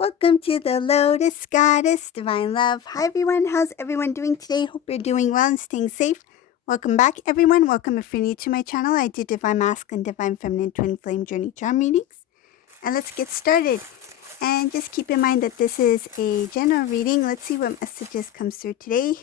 Welcome to the Lotus Goddess Divine Love. Hi everyone, how's everyone doing today? Hope you're doing well and staying safe. Welcome back everyone. Welcome if you're new to my channel. I do Divine Masculine, Divine Feminine, Twin Flame Journey Charm readings. And let's get started. And just keep in mind that this is a general reading. Let's see what messages comes through today.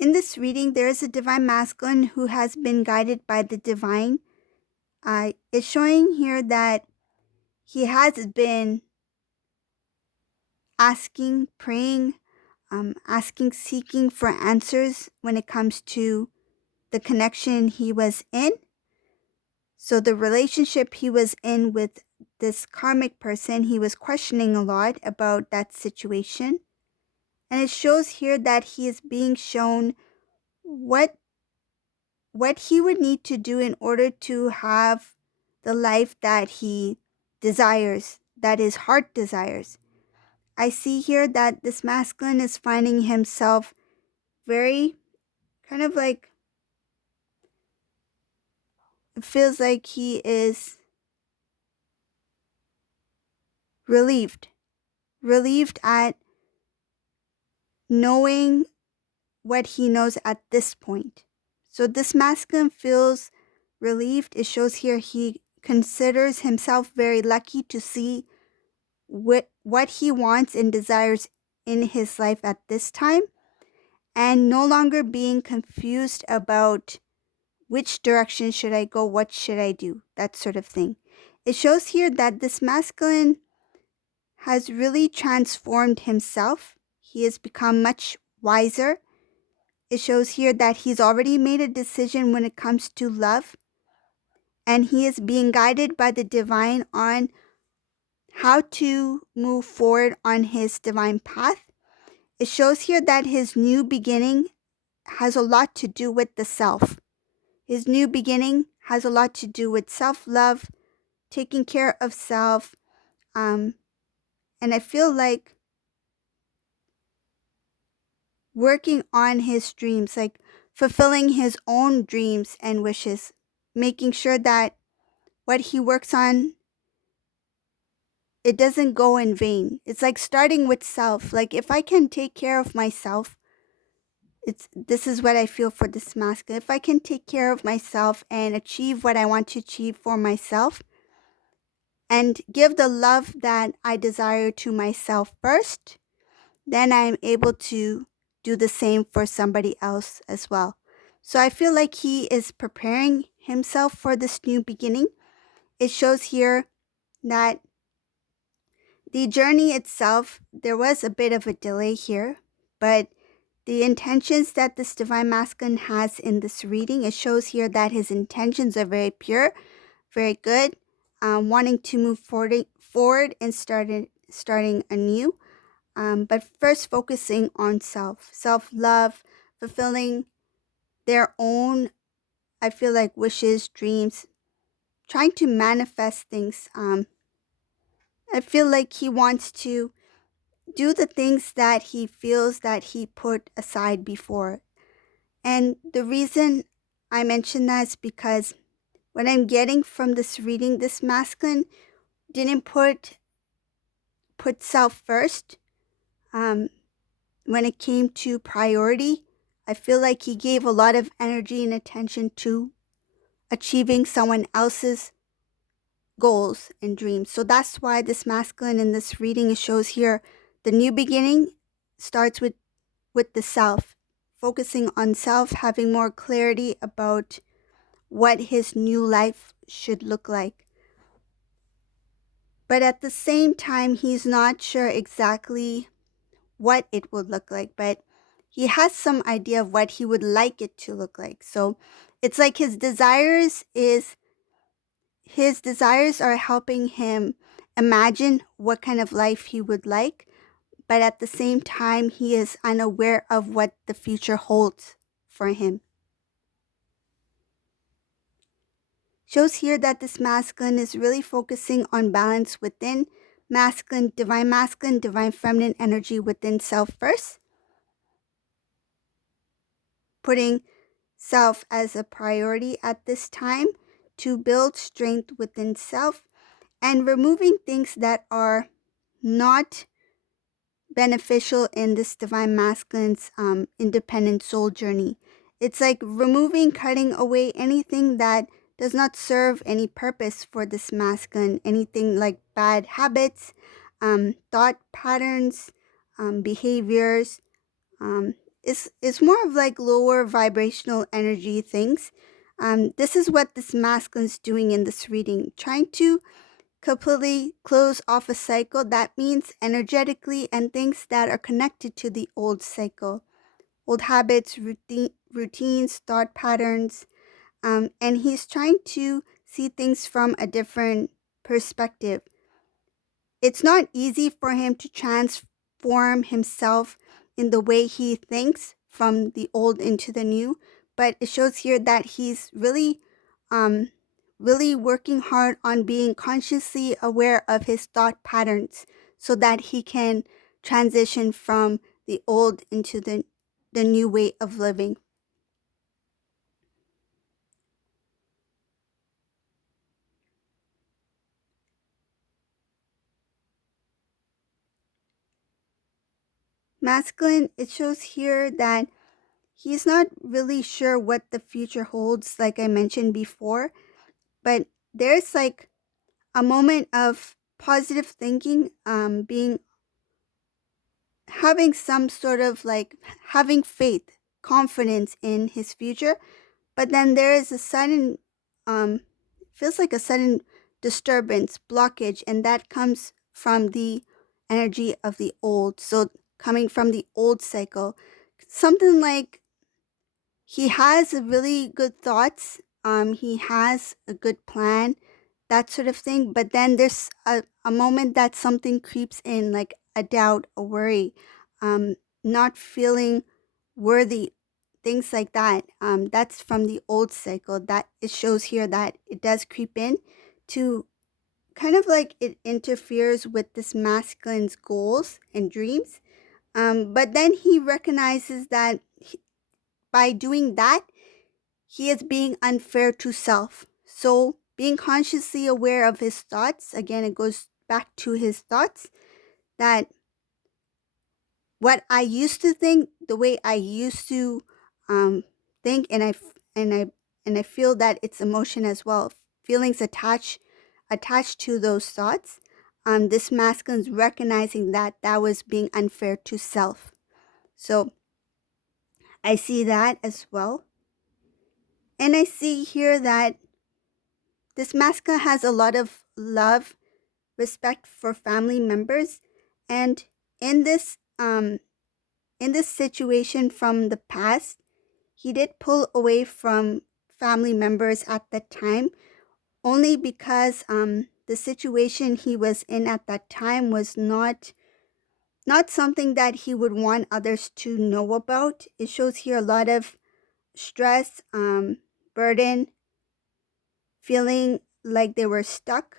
In this reading, there is a Divine Masculine who has been guided by the Divine. It's showing here that he has been asking, praying, seeking for answers when it comes to the connection he was in. So the relationship he was in with this karmic person, he was questioning a lot about that situation. And it shows here that he is being shown what he would need to do in order to have the life that he desires, that his heart desires. I see here that this masculine is finding himself very kind of like, it feels like he is relieved at knowing what he knows at this point. So this masculine feels relieved. It shows here he considers himself very lucky to see what he wants and desires in his life at this time, and no longer being confused about which direction should I go, what should I do, that sort of thing. It shows here that this masculine has really transformed himself. He has become much wiser. It shows here that he's already made a decision when it comes to love, and he is being guided by the divine on how to move forward on his divine path. It shows here that his new beginning has a lot to do with the self. His new beginning has a lot to do with self-love, taking care of self, and I feel like working on his dreams, like fulfilling his own dreams and wishes, making sure that what he works on, it doesn't go in vain. It's like starting with self. Like if I can take care of myself, this is what I feel for this masculine. If I can take care of myself and achieve what I want to achieve for myself and give the love that I desire to myself first, then I'm able to do the same for somebody else as well. So I feel like he is preparing himself for this new beginning. It shows here that the journey itself, there was a bit of a delay here, but the intentions that this divine masculine has in this reading, it shows here that his intentions are very pure, very good, wanting to move forward and starting anew. But first focusing on self-love, fulfilling their own, I feel like, wishes, dreams, trying to manifest things. I feel like he wants to do the things that he feels that he put aside before. And the reason I mention that is because what I'm getting from this reading, this masculine didn't put self first. When it came to priority, I feel like he gave a lot of energy and attention to achieving someone else's goals and dreams. So that's why this masculine in this reading, it shows here the new beginning starts with the self, focusing on self, having more clarity about what his new life should look like. but at the same time, he's not sure exactly what it would look like, but he has some idea of what he would like it to look like. So it's like his desires are helping him imagine what kind of life he would like, but at the same time, he is unaware of what the future holds for him. Shows here that this masculine is really focusing on balance within masculine, divine feminine energy within self first, putting self as a priority at this time to build strength within self and removing things that are not beneficial in this divine masculine's independent soul journey. It's like removing, cutting away anything that does not serve any purpose for this masculine, anything like bad habits, thought patterns, behaviors. It's more of like lower vibrational energy things. This is what this masculine's doing in this reading, trying to completely close off a cycle. That means energetically and things that are connected to the old cycle, old habits, routines, thought patterns. And he's trying to see things from a different perspective. It's not easy for him to transform himself in the way he thinks from the old into the new, but it shows here that he's um, really working hard on being consciously aware of his thought patterns so that he can transition from the old into the new way of living. Masculine, it shows here that he's not really sure what the future holds, like I mentioned before, but there's like a moment of positive thinking, being having some sort of like having faith, confidence in his future, but then there is a sudden, feels like a sudden disturbance, blockage, and that comes from the energy of the old. So coming from the old cycle, something like he has a really good thoughts, he has a good plan, that sort of thing, but then there's a moment that something creeps in, like a doubt, a worry, not feeling worthy, things like that. That's from the old cycle. That it shows here that it does creep in to kind of like it interferes with this masculine's goals and dreams. But then he recognizes that by doing that, he is being unfair to self. So, being consciously aware of his thoughts, again, it goes back to his thoughts, that what I used to think, the way I used to think, and I and I feel that it's emotion as well, feelings attached to those thoughts. This masculine's recognizing that that was being unfair to self. So I see that as well, and I see here that this masculine has a lot of love, respect for family members, and in this situation from the past, he did pull away from family members at that time, only because the situation he was in at that time was not something that he would want others to know about. It shows here a lot of stress, burden, feeling like they were stuck,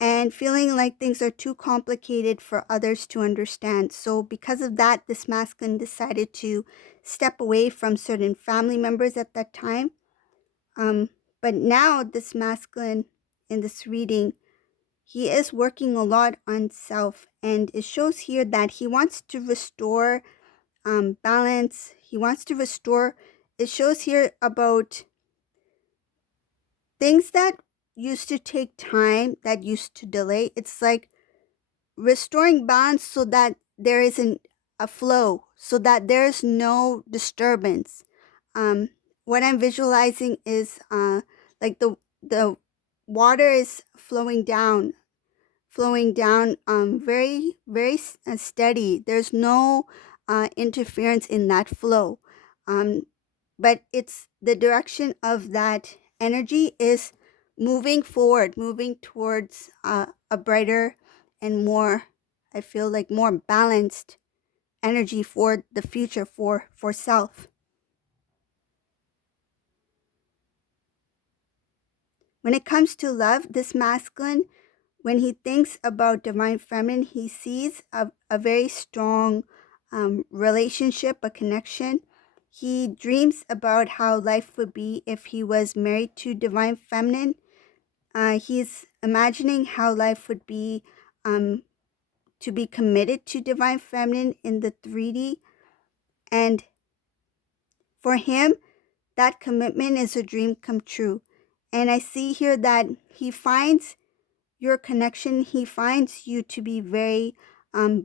and feeling like things are too complicated for others to understand. So, because of that, this masculine decided to step away from certain family members at that time. Um, but now, this masculine in this reading, he is working a lot on self, and it shows here that he wants to restore balance. He wants to restore. It shows here about things that used to take time, that used to delay. It's like restoring balance so that there isn't a flow, so that there's no disturbance. Um, what I'm visualizing is like the water is flowing down, flowing down steady. There's no interference in that flow. Um, but it's the direction of that energy is moving forward, moving towards a brighter and more, I feel like, more balanced energy for the future, for self. When it comes to love, this masculine, when he thinks about divine feminine, he sees a very strong relationship, a connection. He dreams about how life would be if he was married to divine feminine. He's imagining how life would be to be committed to divine feminine in the 3D. And for him, that commitment is a dream come true. And I see here that he finds your connection, he finds you to be very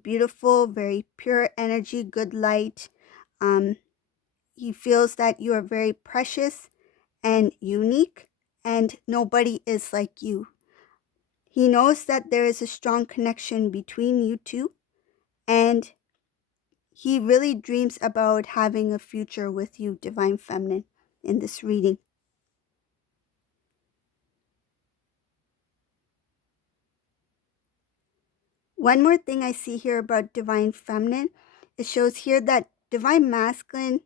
beautiful, very pure energy, good light. He feels that you are very precious and unique, and nobody is like you. He knows that there is a strong connection between you two, and he really dreams about having a future with you, Divine Feminine, in this reading. One more thing I see here about Divine Feminine, it shows here that Divine Masculine,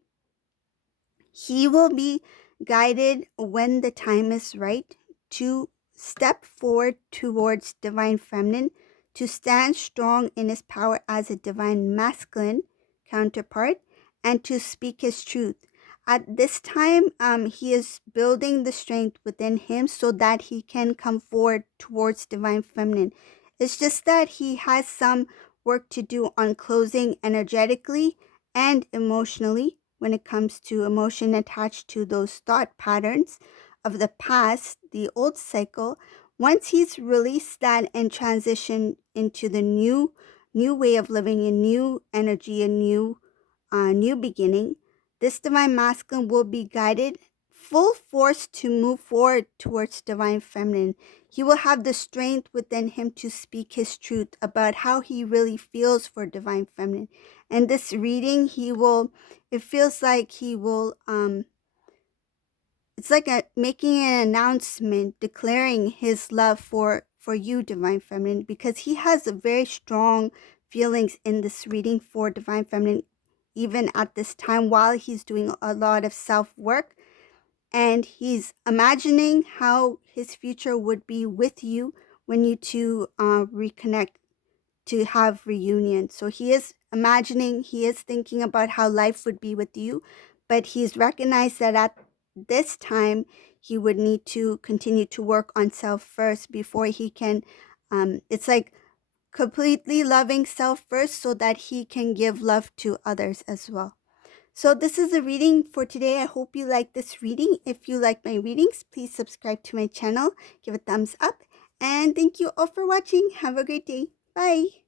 he will be guided when the time is right to step forward towards Divine Feminine, to stand strong in his power as a Divine Masculine counterpart, and to speak his truth. At this time, he is building the strength within him so that he can come forward towards Divine Feminine. It's just that he has some work to do on closing energetically and emotionally when it comes to emotion attached to those thought patterns of the past, the old cycle. Once he's released that and transitioned into the new way of living, a new energy, a new beginning, this divine masculine will be guided full force to move forward towards divine feminine. He will have the strength within him to speak his truth about how he really feels for divine feminine. And this reading, it feels like he will, it's like making an announcement, declaring his love for you, divine feminine, because he has a very strong feelings in this reading for divine feminine, even at this time while he's doing a lot of self-work. And he's imagining how his future would be with you when you two reconnect to have reunion. So he is imagining, he is thinking about how life would be with you, but he's recognized that at this time he would need to continue to work on self first before he can, it's like completely loving self first so that he can give love to others as well. So this is the reading for today. I hope you like this reading. If you like my readings, please subscribe to my channel, give a thumbs up, and thank you all for watching. Have a great day. Bye.